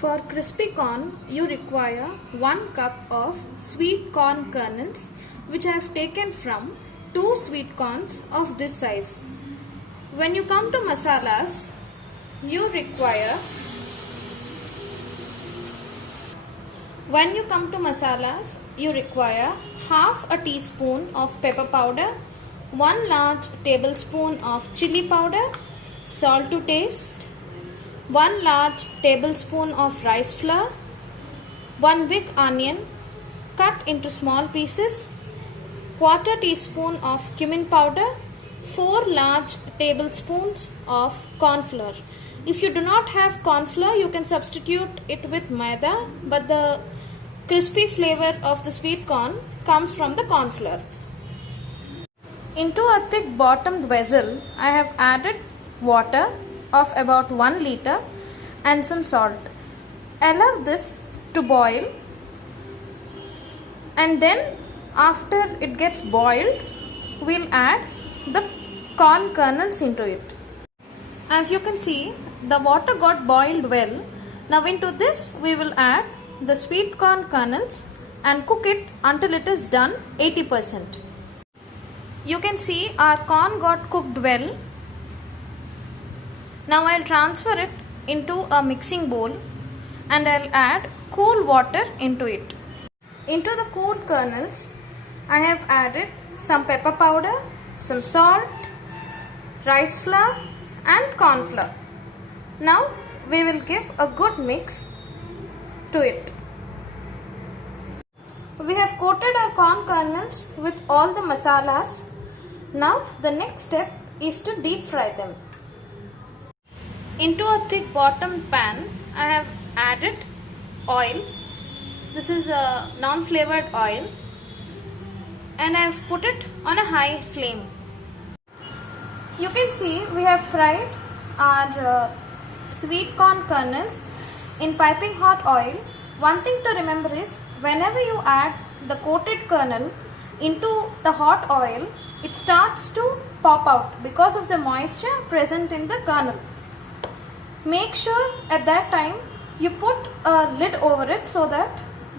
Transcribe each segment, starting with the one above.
For crispy corn, you require 1 cup of sweet corn kernels, which I have taken from 2 sweet corns of this size. When you come to masalas, you require half a teaspoon of pepper powder, 1 large tablespoon of chili powder, salt to taste, 1 large tablespoon of rice flour, 1 big onion cut into small pieces, quarter teaspoon of cumin powder, 4 large tablespoons of corn flour. If you do not have corn flour, you can substitute it with maida, but the crispy flavor of the sweet corn comes from the corn flour. Into a thick bottomed vessel, I have added water of about 1 liter and some salt. Allow this to boil, and then after it gets boiled, we'll add the corn kernels into it. As you can see, the water got boiled well. Now into this we will add the sweet corn kernels and cook it until it is done 80%. You can see our corn got cooked well. Now I'll transfer it into a mixing bowl and I'll add cool water into it. Into the cooled kernels, I have added some pepper powder, some salt, rice flour and corn flour. Now we will give a good mix to it. We have coated our corn kernels with all the masalas. Now the next step is to deep fry them. Into a thick bottomed pan, I have added oil. This is a non-flavored oil, and I have put it on a high flame. You can see we have fried our sweet corn kernels in piping hot oil. One thing to remember is, whenever you add the coated kernel into the hot oil, it starts to pop out because of the moisture present in the kernel. Make sure at that time you put a lid over it so that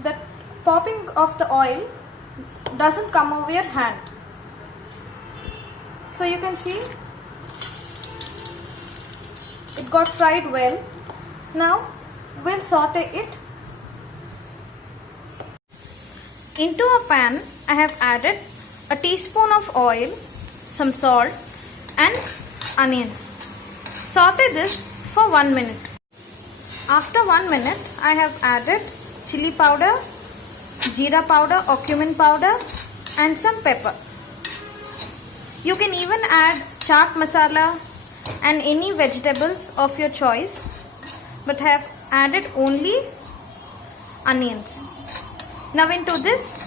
the popping of the oil doesn't come over your hand. So you can see it got fried well. Now we'll saute it. Into a pan, I have added a teaspoon of oil, some salt and onions. Saute this for 1 minute. After 1 minute, I have added chili powder, jeera powder or cumin powder and some pepper. You can even add chaat masala and any vegetables of your choice, but have added only onions. Now into this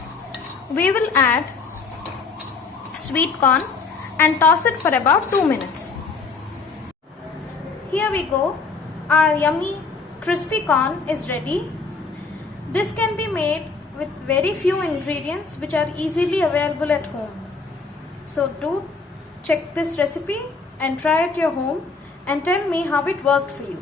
we will add sweet corn and toss it for about 2 minutes. Here we go. Our yummy crispy corn is ready. This can be made with very few ingredients which are easily available at home. So do check this recipe and try at your home and tell me how it worked for you.